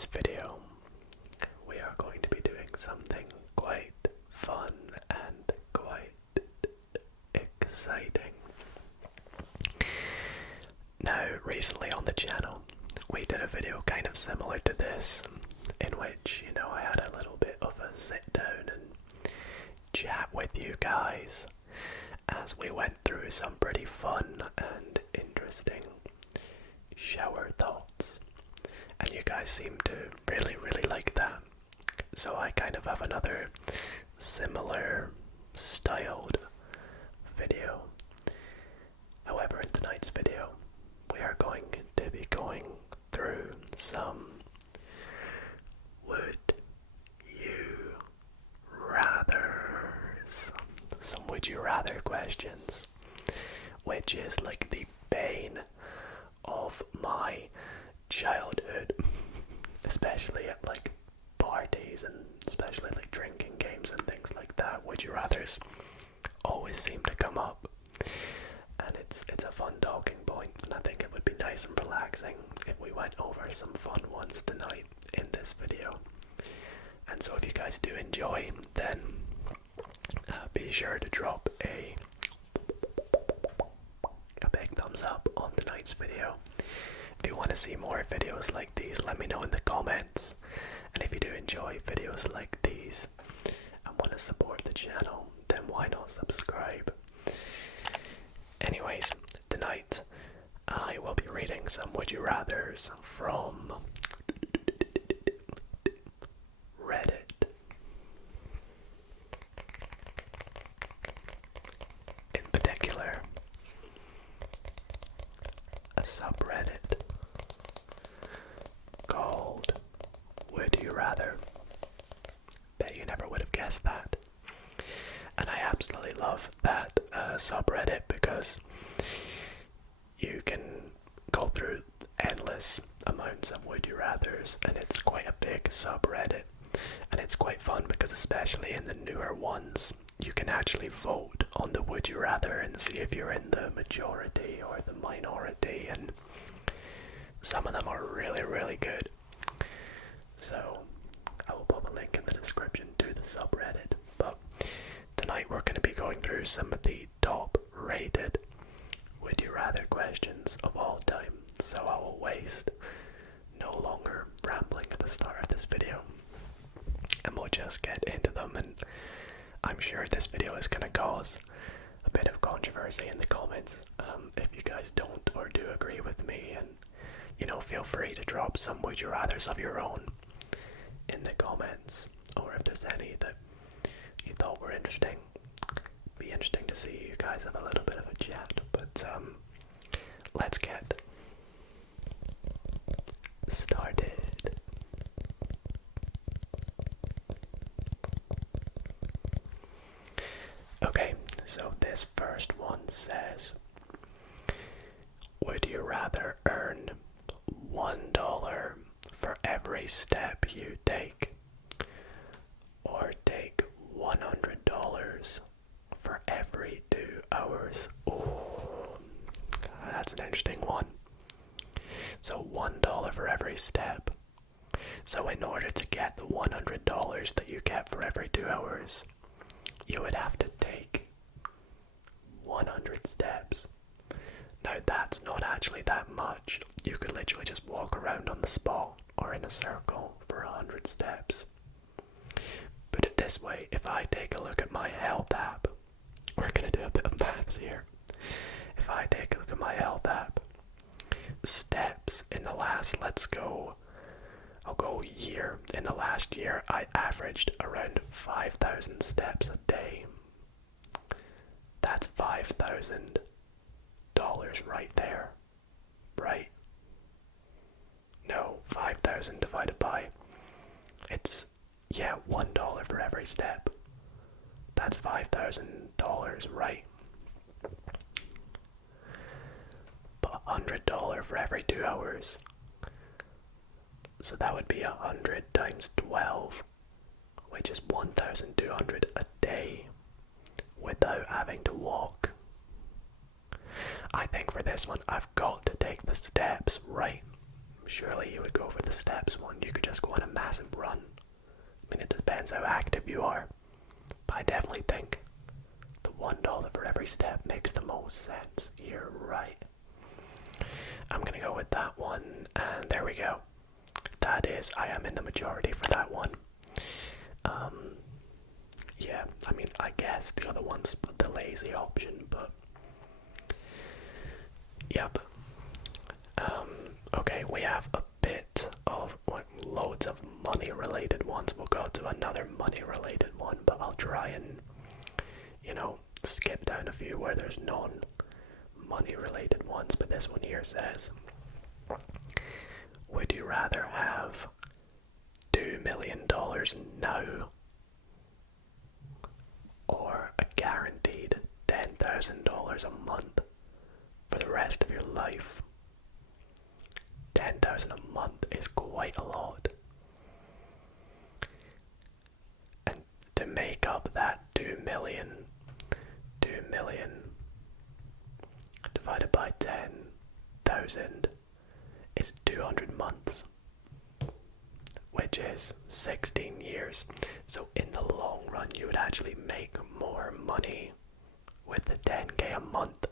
tonight's video, we are going to be doing something quite fun and quite exciting. Now, recently on the channel, we did a video kind of similar to this, in which, I had a little bit of a sit down and chat with you guys as we went through some pretty fun and interesting shower thoughts. And you guys seem to really like that. So I kind of have another similar styled video. However, in tonight's video, we are going to be going through some would you rather questions, which is like the bane of my childhood, especially at like parties and especially like drinking games and things like that. Would you rathers always seem to come up, and it's a fun talking point, and I think it would be nice and relaxing if we went over some fun ones tonight in this video. And so if you guys do enjoy, then be sure to drop a big thumbs up on tonight's video. If you want to see more videos like these, let me know in the comments. And if you do enjoy videos like these and want to support the channel, then why not subscribe? Anyways, tonight I will be reading some Would You Rathers from Reddit. In particular, a subreddit called Would You Rather. Bet you never would have guessed that. And I absolutely love that subreddit because you can go through endless amounts of Would You Rathers, and it's quite a big subreddit. And it's quite fun because especially in the newer ones, you can actually vote on the Would You Rather and see if you're in the majority or the minority, and some of them are really good. So I will pop a link in the description to the subreddit. But tonight we're going to be going through some of the top rated Would You Rather questions of all time. So I will waste no longer rambling at the start of this video, and we'll just get into them. And I'm sure this video is going to cause a bit of controversy in the comments if you guys don't or do agree with me, and feel free to drop some Would You Rathers of your own in the comments, or if there's any that you thought were interesting. Be interesting to see you guys have a little bit of a chat. But let's get started. Okay, so this first one says, would you rather earn $1 for every step you take, or take $100 for every 2 hours? Oh, that's an interesting one. So $1 for every step. So in order to get the $100 that you get for every 2 hours, you would have to take 100 steps. Now that's not actually that much. You could literally just walk around on the spot or in a circle for 100 steps. Put it this way, if I take a look at my health app, we're going to do a bit of maths here. If I take a look at my health app, steps in the last, I'll go year. In the last year, I averaged around 5,000 steps a day. That's $5,000 right there, right? No, 5,000 divided by, it's, $1 for every step. That's $5,000, right? But $100 for every 2 hours. So that would be 100 times 12, which is 1,200 a day without having to walk. I think for this one, I've got to take the steps, right? surely you would go for the steps one. You could just go on a massive run. I mean, it depends how active you are, but I definitely think the $1 for every step makes the most sense. You're right. I'm gonna go with that one, and there we go. That is, I am in the majority for that one. Yeah, I mean, I guess the other one's the lazy option, but yep. Okay, we have a bit of loads of money related ones. We'll go to another money related one, but I'll try and, skip down a few where there's non-money related ones. But this one here says, would you rather have $2 million now or a guaranteed $10,000 a month for the rest of your life? 10,000 a month is quite a lot. And to make up that 2 million divided by 10,000 is 200 months, which is 16 years. So in the long run, you would actually make more money with the 10k a month.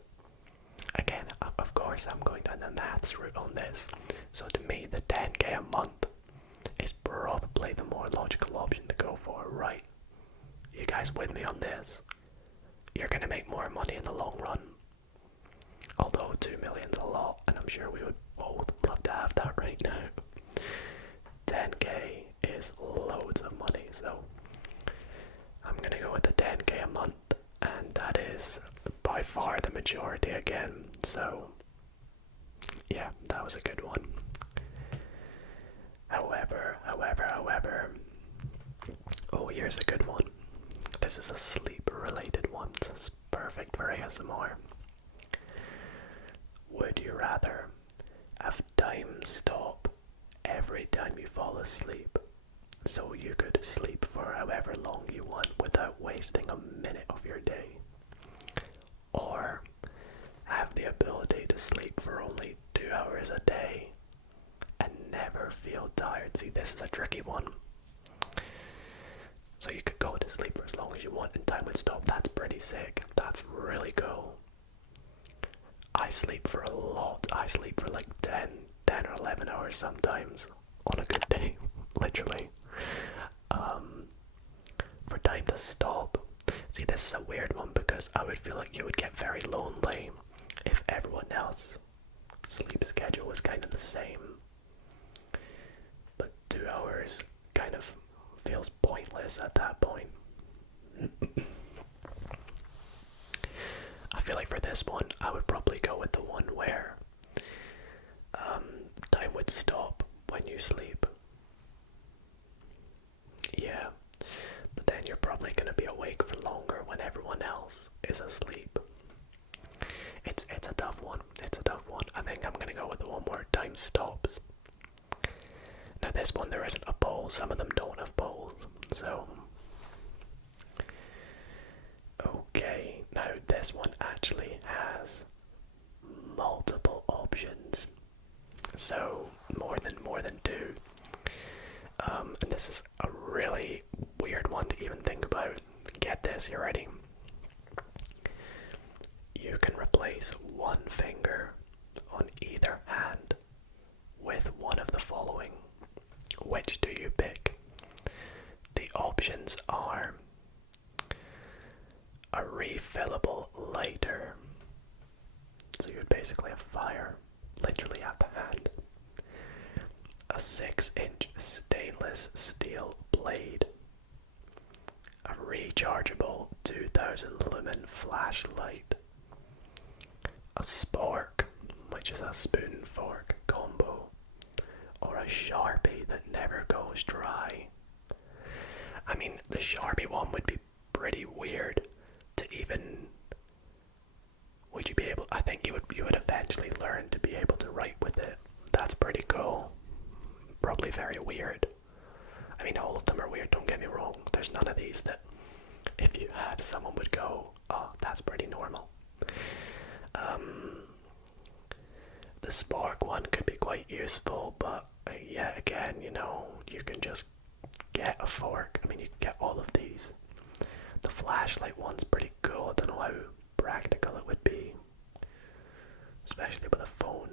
Again, of course, I'm going down the maths route on this. So to me, the 10k a month is probably the more logical option to go for, right? You guys with me on this? You're going to make more money in the long run. Although 2 million's a lot, and I'm sure we would both love to have that right now. 10k is loads of money, so I'm going to go with the 10k a month, and that is by far the majority again. So yeah, that was a good one. However, oh, here's a good one. This is a sleep related one. This is perfect for ASMR. Would you rather have time stop every time you fall asleep, so you could sleep for however long you want without wasting a minute of your day, or have the ability to sleep for only 2 hours a day and never feel tired? See, this is a tricky one. So you could go to sleep for as long as you want and time would stop. That's pretty sick. That's really cool. I sleep for a lot. I sleep for like 10 or 11 hours sometimes on a good day, literally. For time to stop. See, this is a weird one because I would feel like you would get very lonely if everyone else's sleep schedule was kind of the same. But 2 hours kind of feels pointless at that point. I feel like for this one, I would probably go with the one where time would stop when you sleep. Yeah, but then you're probably going to be awake for longer when everyone else is asleep. It's a tough one. It's a tough one. I think I'm going to go with the one where time stops. Now this one, there isn't a poll. Some of them don't have polls, so... Okay, now this one actually has multiple options, so more than two. And this is a really weird one to even think about. Get this, you ready? You can replace one finger on either hand with one of the following. Which do you pick? The options are a refillable lighter, so you would basically have fire literally at the hand, a 6-inch stainless steel blade, a rechargeable 2000 lumen flashlight, a spork, which is a spoon fork combo, or a Sharpie that never goes dry. I mean, the Sharpie one would be pretty weird to even... Would you be able... I think you would eventually learn to be able to write with it. That's pretty cool. Probably very weird. I mean, all of them are weird, don't get me wrong. There's none of these that if you had, someone would go, oh, that's pretty normal. The spark one could be quite useful, but again, you know, you can just get a fork. I mean, you can get all of these. The flashlight one's pretty cool. I don't know how practical it would be, especially with a phone.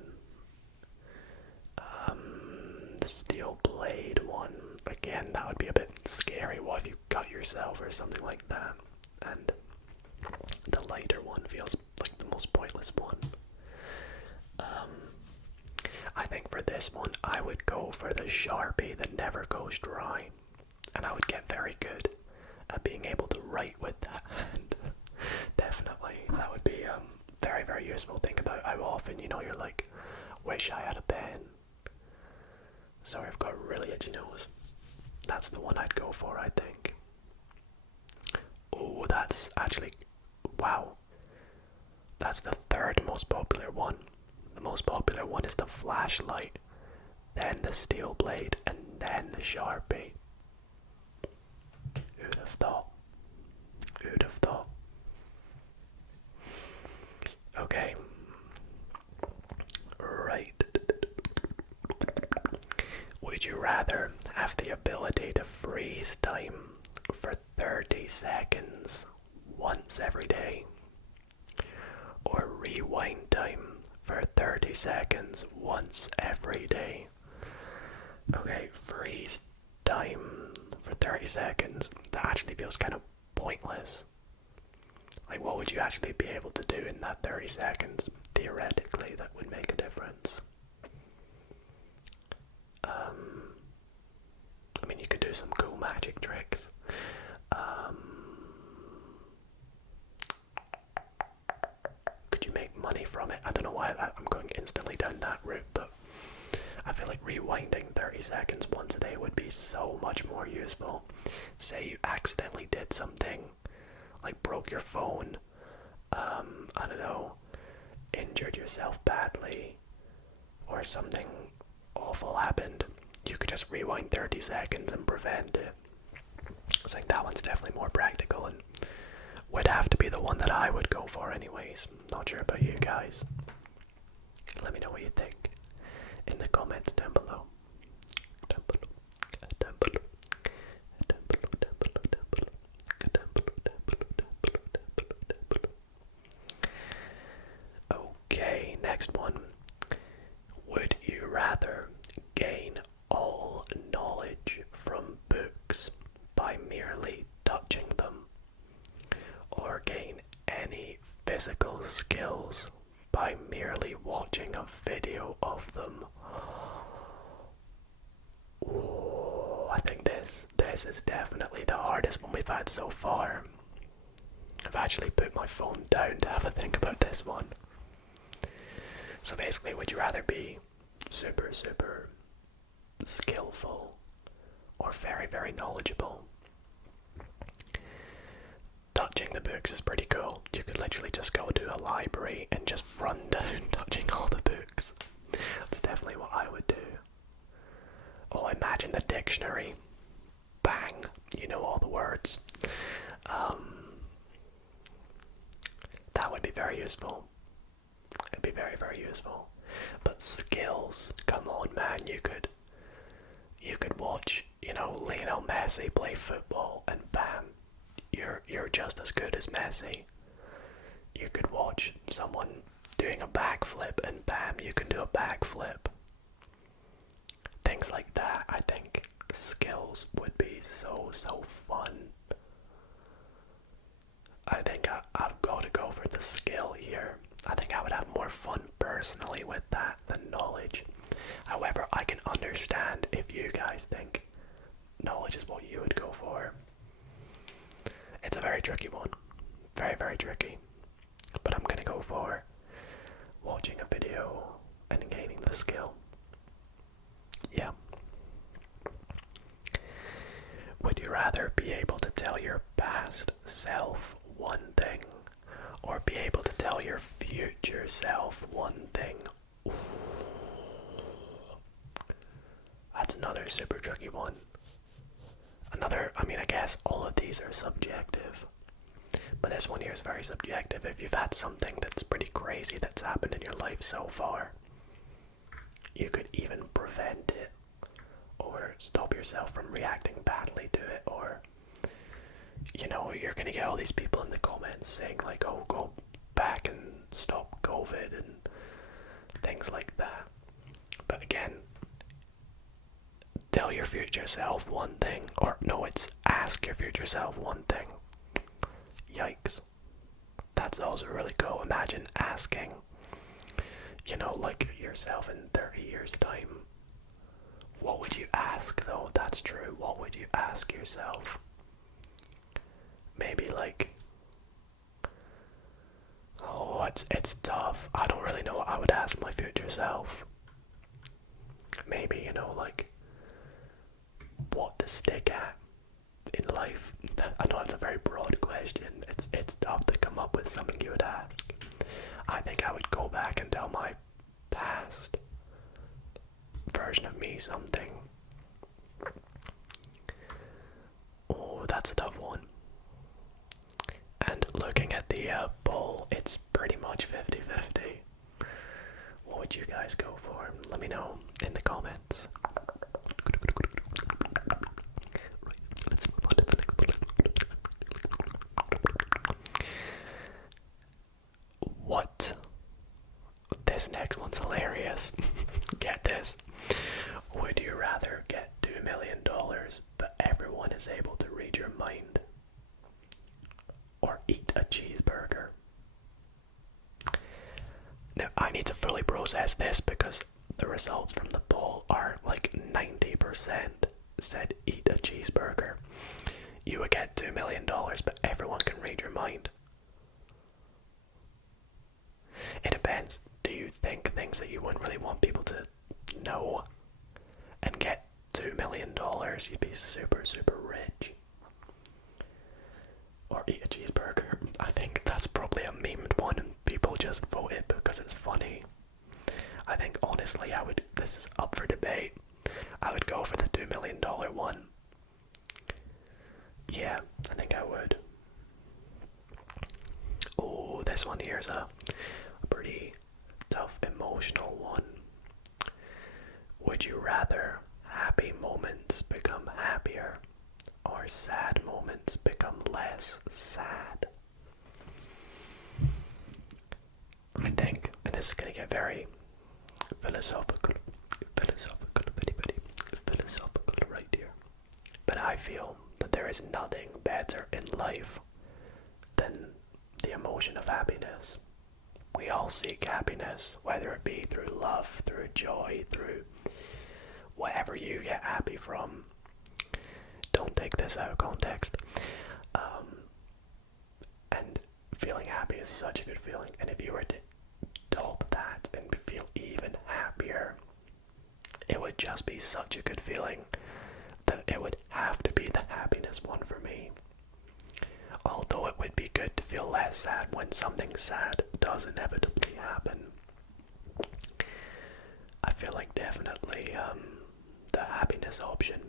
The steel blade one, again, that would be a bit scary. What if you cut yourself or something like that? And the lighter one feels like the most pointless one. I think for this one, I would go for the Sharpie that never goes dry. And I would get very good at being able to write with that hand. Definitely, that would be very, very useful. Think about how often, you know, you're like, wish I had a pen. Sorry, I've got a really itchy nose. That's the one I'd go for, I think. Oh, that's actually, wow. That's the third most popular one. The most popular one is the flashlight, then the steel blade, and then the Sharpie. Who'd have thought? Who'd have thought? Okay. Right. Would you rather have the ability to freeze time for 30 seconds once every day, or rewind time for 30 seconds once every day? Okay, freeze time for 30 seconds. That actually feels kind of pointless. Like, what would you actually be able to do in that 30 seconds? Theoretically, that would make a difference. I mean, you could do some cool magic tricks. Could you make money from it? I don't know why I'm going instantly down that route, but I feel like rewinding 30 seconds once a day would be so much more useful. Say you accidentally did something, like broke your phone, I don't know, injured yourself badly, or something awful happened. You could just rewind 30 seconds and prevent it. I think that one's definitely more practical and would have to be the one that I would go for anyways. Not sure about you guys. Let me know what you think in the comments down below. Down below. Down below. Down below. Down below. Down below. Down below. Down below. Down below. Down below. Down below. Okay, next one. Would you rather gain all knowledge from books by merely touching them, or gain any physical skills by merely watching a video of them? Ooh, I think this is definitely the hardest one we've had so far. I've actually put my phone down to have a think about this one. So basically, would you rather be super, super skillful or very, very knowledgeable? Touching the books is pretty cool. You could literally just go to a library and just run down touching all the books. That's definitely what I would do. Oh, imagine the dictionary. Bang! You know all the words. That would be very useful. It'd be very, very useful. But skills, come on, man, you could watch, you know, Lionel Messi play football and bam, you're just as good as Messi. You could watch someone doing a backflip and bam, you can do a backflip. Things like that, I think skills would be so fun. I think I've got to go for the skill here. I think I would have more fun personally with that than knowledge. However, I can understand if you guys think knowledge is what you would go for. It's a very tricky one. Very, very tricky. But I'm going to go for watching a video and gaining the skill. Yeah. Would you rather be able to tell your past self one thing, or be able to tell your future self one thing? Ooh. That's another super tricky one. I guess all of these are subjective, but this one here is very subjective. If you've had something that's pretty crazy that's happened in your life so far, you could even prevent it. stop yourself from reacting badly to it, or you know, you're gonna get all these people in the comments saying like, oh, go back and stop COVID and things like that. But again, tell your future self one thing, or no, it's ask your future self one thing. Yikes. That's also really cool. Imagine asking, you know, like yourself in 30 years' time. What would you ask though? That's true. What would you ask yourself? Maybe like, oh, it's tough. I don't really know what I would ask my future self. Maybe, you know, like, what to stick at in life. I know it's a very broad question. It's tough to come up with something you would ask. I think I would go back and tell my past version of me something. Oh, that's a tough one. And looking at the poll, it's pretty much 50-50. What would you guys go for? Let me know in the comments. Let's move on to the next one. What? This next one's hilarious. Get this. Would you rather get $2 million but everyone is able to read your mind, or eat a cheeseburger? Now I need to fully process this because the results from the poll are like 90% said eat a cheeseburger. You would get $2 million but everyone can read your mind. It depends. Do you think things that you wouldn't really want people to know and get $2 million, you'd be super rich? Or eat a cheeseburger? I think that's probably a memed one and people just vote it because it's funny. I think honestly this is up for debate. I would go for the $2 million one. Yeah, I think I would. Oh, this one here's a pretty tough emotional one. Would you rather happy moments become happier, or sad moments become less sad? I think, and this is going to get very philosophical right here, but I feel that there is nothing better in life than the emotion of happiness. We all seek happiness, whether it be through love, through joy, through whatever you get happy from. Don't take this out of context. And feeling happy is such a good feeling, and if you were to top that and feel even happier, it would just be such a good feeling that it would have to be the happiness one for me. Although it would be good to feel less sad when something sad does inevitably happen, I feel like definitely the happiness option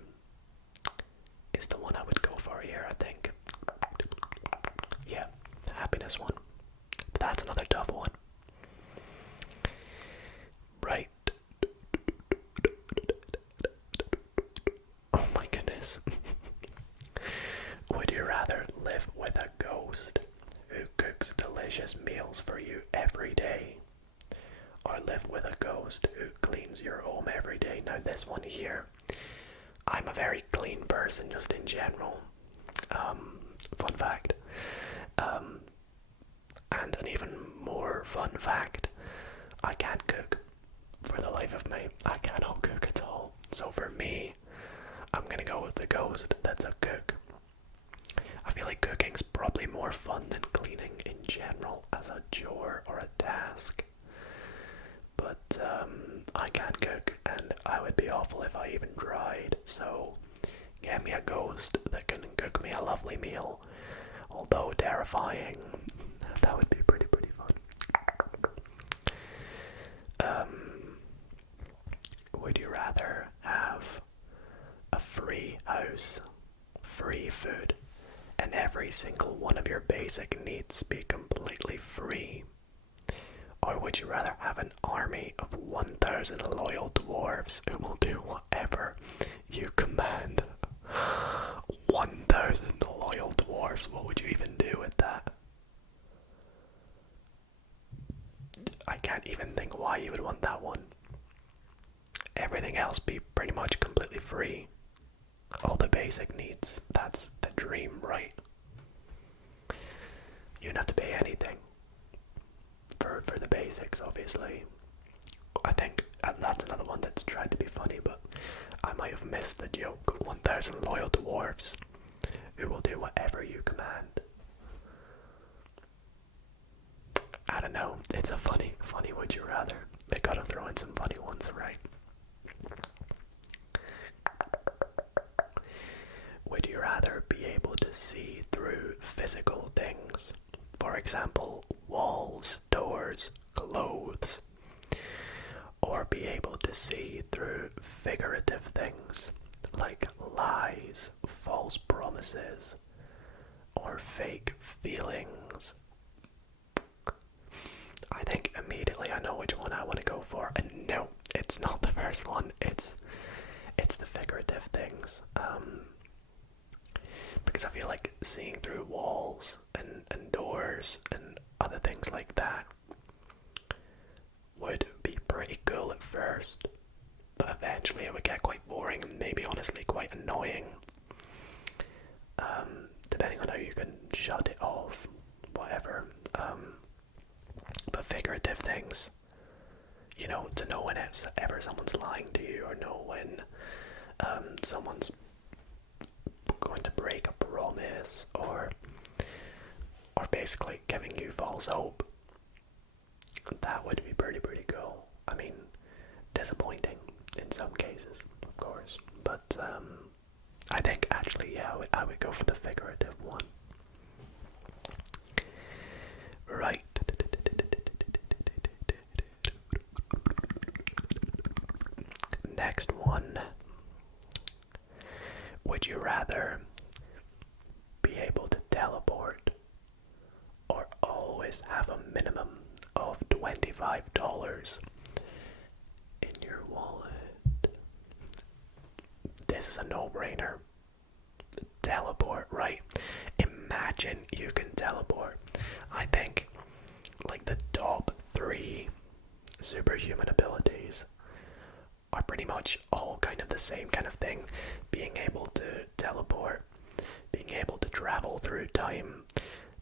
is the one I would go for here, I think. Yeah, the happiness one. But that's another tough one. Right. Oh my goodness. Would you rather live with a ghost who cooks delicious meals for you every day, or live with a ghost who cleans your home every day? Now this one here, I'm a very clean person just in general. Fun fact. And an even more fun fact, I can't cook for the life of me. I cannot cook at all. So for me, I'm gonna go with the ghost that's a cook. I feel like cooking's probably more fun than cleaning in general as a chore or a task. But I can't cook, and I would be awful if I even tried. So get me a ghost that can cook me a lovely meal, although terrifying. That would be pretty fun. Would you rather have a free house, free food, and every single one of your basic needs be completely free? Or would you rather have an army of 1,000 loyal dwarves who will do whatever you everything else be pretty much completely free. All the basic needs, that's the dream, right? You don't have to pay anything for the basics, obviously. I think that's another one that's tried to be funny, but I might have missed the joke. 1,000 loyal dwarves who will do whatever you command. I don't know, it's a funny would you rather. They gotta throw in some funny ones, right? Would you rather be able to see through physical things? For example, walls, doors, clothes. Or be able to see through figurative things like lies, false promises, or fake feelings. I think immediately I know which one I want to go for, and no, it's not the first one. It's the figurative things. Because I feel like seeing through walls and doors and other things like that would be pretty cool at first, but eventually it would get quite boring and maybe honestly quite annoying. Depending on how you can shut it off, whatever. But figurative things, you know, to know when it's ever someone's lying to you, or know when someone's going to break a promise, or basically giving you false hope. That would be pretty cool. I mean, disappointing in some cases, of course, but I think actually, yeah, I would go for the figurative one. Right. Next one. Would you rather be able to teleport or always have a minimum of $25 in your wallet? This is a no-brainer. Teleport, right? Imagine you can teleport. I think like the top 3 superhuman abilities are pretty much all kind of the same kind of thing. Being able to teleport, being able to travel through time,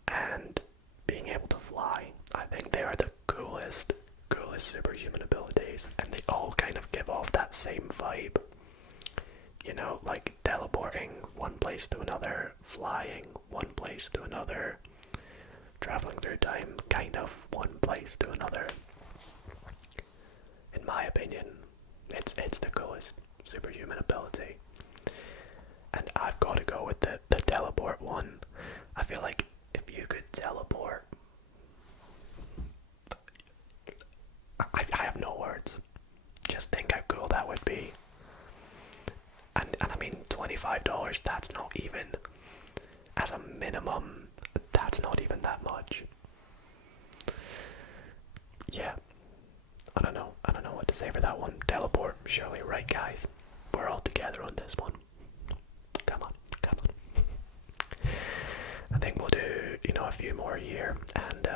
and being able to fly. I think they are the coolest superhuman abilities, and they all kind of give off that same vibe. You know, like teleporting one place to another, flying one place to another, traveling through time, kind of one place to another. In my opinion, it's the coolest superhuman ability. And I've got to go with the teleport one. I feel like if you could teleport, I have no words. Just think how cool that would be. And I mean, $25, that's not even, as a minimum, that's not even that much. Yeah, I don't know what to say for that one. Teleport, surely, right guys? We're all together on this one. Come on. I think we'll do, a few more here, and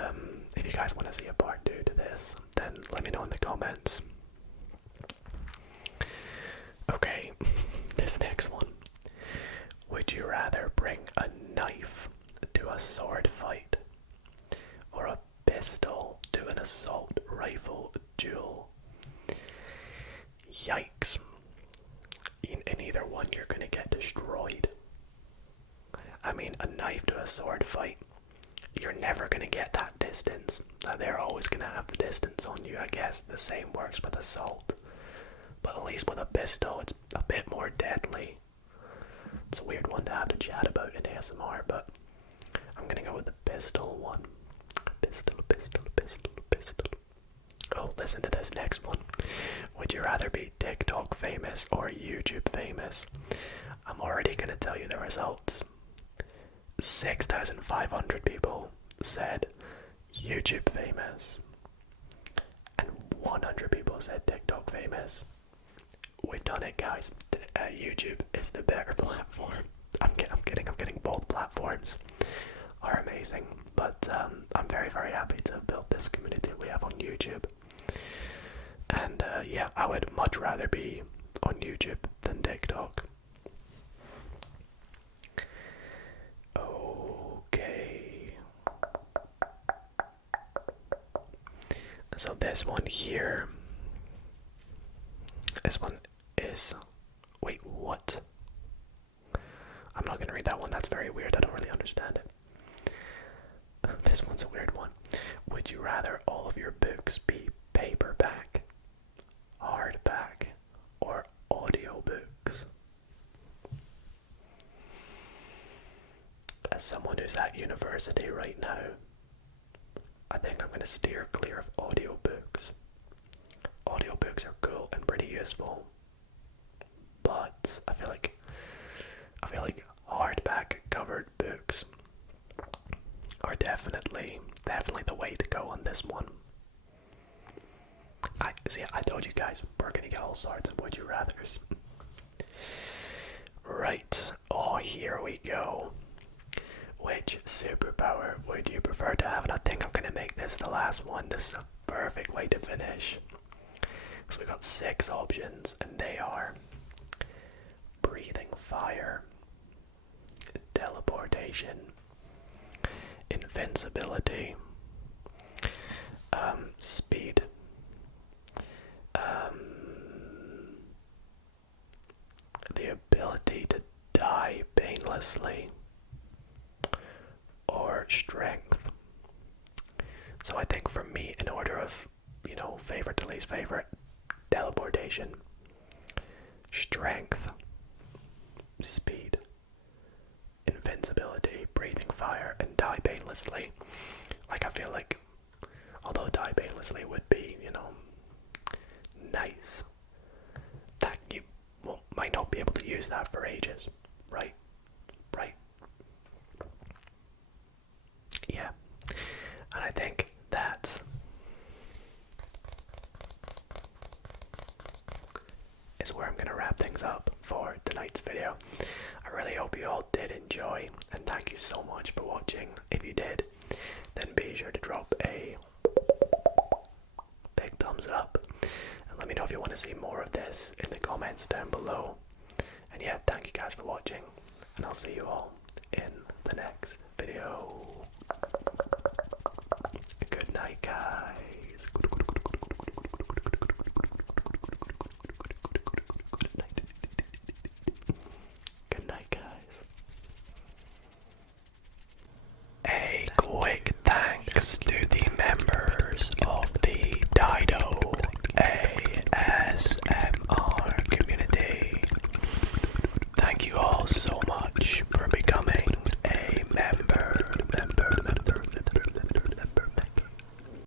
if you guys want to see a part 2 to this, then let me know in the comments. Okay, this next one. Would you rather bring a knife to a sword fight, or a pistol to an assault rifle duel? Yikes. In either one, you're gonna get destroyed. I mean, a knife to a sword fight, you're never gonna get that distance. They're always gonna have the distance on you. I guess the same works with assault, but at least with a pistol, it's a bit more deadly. It's a weird one to have to chat about in ASMR, but I'm gonna go with the pistol one. Pistol. Oh, listen to this next one. Would you rather be TikTok famous or YouTube famous? I'm already gonna tell you the results. 6,500 people said YouTube famous, and 100 people said TikTok famous. We've done it, guys. YouTube is the better platform. I'm kidding. Both platforms are amazing, but I'm very happy to have built this community we have on YouTube. And yeah, I would much rather be on YouTube than TikTok. Okay. So this one here, this one is, wait, what? I'm not gonna read that one, that's very weird, I don't really understand it. This one's a weird one. Would you rather all of your books be paperback, hardback, or audiobooks? As someone who's at university right now, I think I'm going to steer clear of audiobooks. Audiobooks are cool and pretty useful, but I feel like hardback covered books are definitely the way to go on this one. I told you guys we're gonna get all sorts of would you rathers. Right, oh, here we go. Which superpower would you prefer to have? And I think I'm gonna make this the last one. This is a perfect way to finish. So we got 6 options, and they are breathing fire, teleportation, invincibility, speed, the ability to die painlessly, or strength. So I think for me, in order of, favorite to least favorite, teleportation, strength, speed, invincibility, breathing fire, and die painlessly. Like, I feel like, although die painlessly would be, nice, that you might not be able to use that for ages, right? Right. Yeah. And I think that is where I'm going to wrap things up for tonight's video. I really hope you all did enjoy, and thank you so much for watching. If you did, then be sure to drop a big thumbs up, and let me know if you want to see more of this in the comments down below. And yeah, thank you guys for watching, and I'll see you all in the next video.